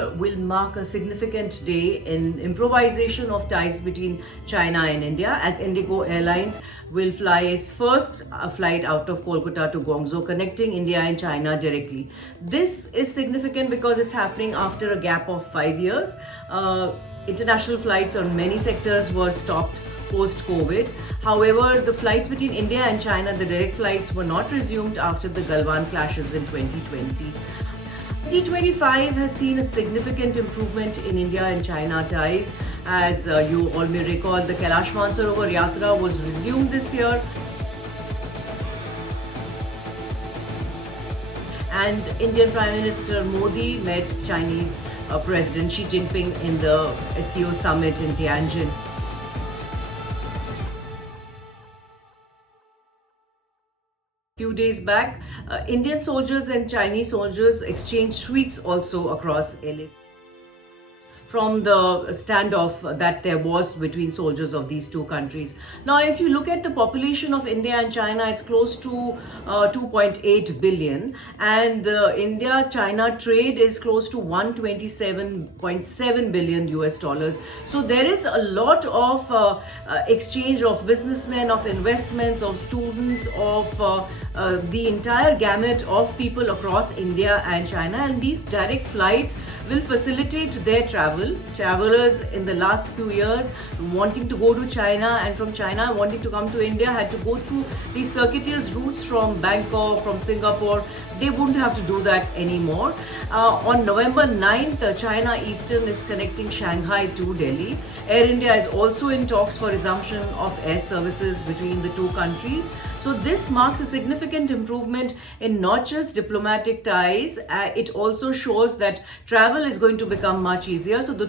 November will mark a significant day in improvisation of ties between China and India, as Indigo Airlines will fly its first flight out of Kolkata to Guangzhou, connecting India and China directly. This is significant because it's happening after a gap of 5 years. International flights on many sectors were stopped post-COVID. However, the flights between India and China, the direct flights, were not resumed after the Galwan clashes in 2020. 2025 has seen a significant improvement in India and China ties. As you all may recall, the Kailash Mansarovar Yatra was resumed this year. And Indian Prime Minister Modi met Chinese President Xi Jinping in the SCO summit in Tianjin. Few days back, Indian soldiers and Chinese soldiers exchanged sweets also across LAC from the standoff that there was between soldiers of these two countries. Now, if you look at the population of India and China, it's close to 2.8 billion, and the India-China trade is close to 127.7 billion US dollars. So there is a lot of exchange of businessmen, of investments, of students, of the entire gamut of people across India and China, and these direct flights will facilitate their travel. Travelers in the last few years wanting to go to China and from China wanting to come to India had to go through these circuitous routes from Bangkok, from Singapore. They wouldn't have to do that anymore. On November 9th, China Eastern is connecting Shanghai to Delhi. Air India is also in talks for resumption of air services between the two countries. So this marks a significant improvement in not just diplomatic ties, it also shows that travel is going to become much easier. So the